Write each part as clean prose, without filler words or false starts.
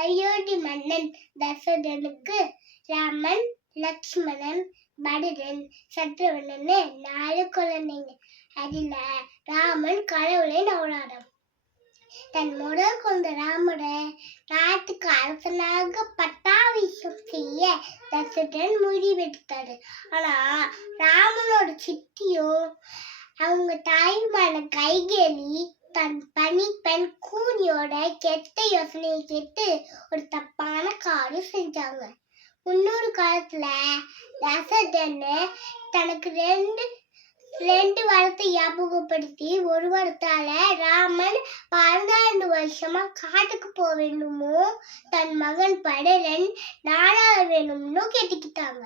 அயோத்தி மன்னன் தசரதனுக்கு ராமன், லக்ஷ்மணன், பரதன், சத்ருவனன்னு 4 குழந்தைங்க. அதுல ராமன் கடவுளின் அவதாரம். தன் முதல் குழந்தை ராமரை நாட்டுக்கு அரசனாக பட்டாபிஷேகம் செய்ய தசரதன் முடிவெடுத்தாரு. ஆனா ராமனோட சித்தியும் அவங்க தாயுமான கைகேயி தன் பணிப்பெண் கூனியோட கெட்ட யோசனையை கேட்டு ஒரு தப்பான காரியம் செஞ்சாங்க. முன்னொரு காலத்துல தசரதன் தனக்கு ரெண்டு வரத்தை ஞாபகப்படுத்தி ஒரு வரத்தால ராமன் 12 வருஷமா காட்டுக்கு போக வேண்டுமோ தன் மகன் பரதன் நாடாள வேணும்னு கேட்டுக்கிட்டாங்க.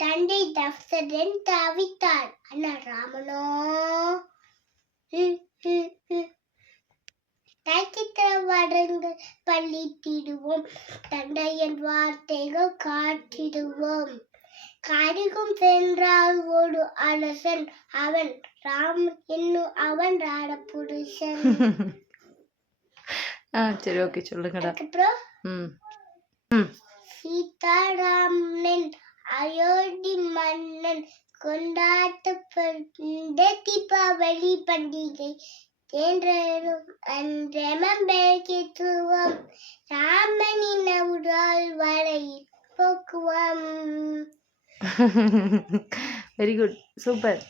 தந்தை தசரதன் தவித்தார். ஆனா ராமனோ நட்சத்திரவடங்கள் பள்ளித்திடுவோம், தந்தையின் வார்த்தைகள் காட்டிடுவோம். கடிகும் சென்றால் ஓடு அரசன் அவன் ராமன் என்னும் அவன் ராட புருஷன். சரி, ஓகே, சொல்லுங்கடா. அப்புறம் சீதாராமன் அயோத்தி மன்னன் கொண்டாடப்பட்ட தீபாவளி பண்டிகை ராமனின் உடல் வரை போக்குவம். Very good, super.